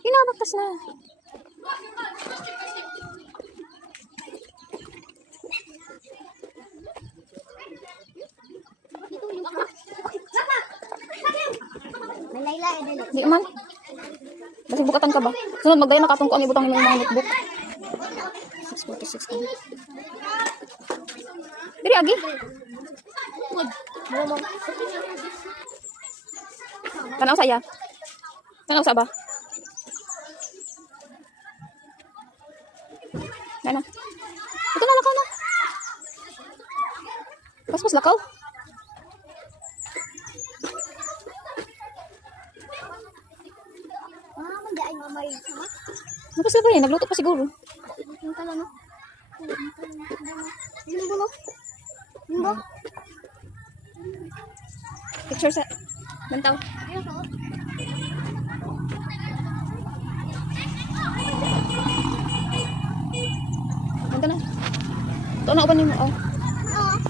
Pinabaktas na. Di man. Basi bukatan ka ba? Sunod magdayon na katong ko ang ibutang imong mga notebook. 646 ka. Diri agi. Tanaw saya. Tanaw sa ba? Ano? Ito na lakaw na. Pas lakaw. Tapos na ba yan? Nagluto pa siguro. Picture sa bantaw. Ganda na. Ito na uban mo. Oh.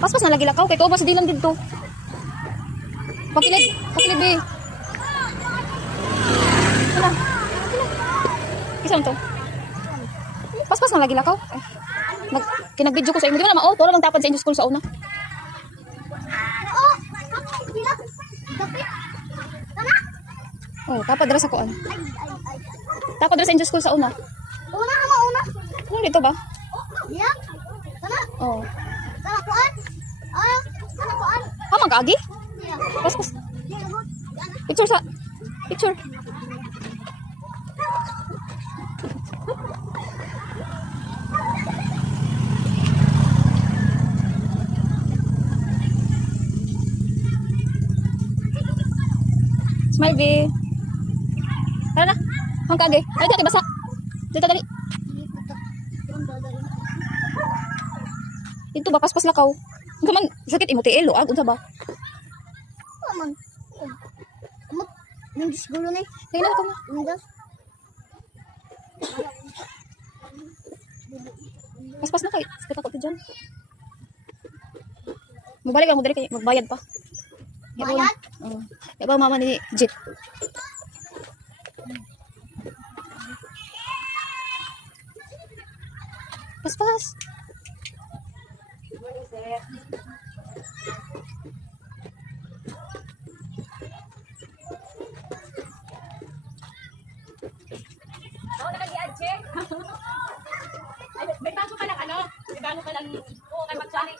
Pas na lagi lakaw. Kaya ito ba sa dilang dito. Pakilid. Pakilid be. Hala. Isang to. Pas na lagi lakaw. Kinag-video ko sa imo. Di ba naman? Oh, puro lang tapad sa inyo school sa una. Oh, tapad dira sa kuan. Tapad dira sa inyo school sa una. Una ka mauna. Ano dito ba? Yeah. Sana. Oh. Sana kuan. Sana kuan. Hamang kaagi? Yeah. Pas. Picture sa. Picture. Smile, be. Tara na. Hangka, ge. Dali, dali, basa. Dito, dali. Ito ba, paspas lakaw. Kaman, sakit imo tiil, loag. Unsa ba? Aman. Nindis gulo na eh. Tingnan ko na. Nindis. Paspas na kay. Sakit ako dyan. Mabalik lang mo dali kay magbayad pa. Bayad? Oo. Kaya ba mama ni Jit? Paspas. May bago ka lang ano? May bago ka lang. Oo, kay Pagsani.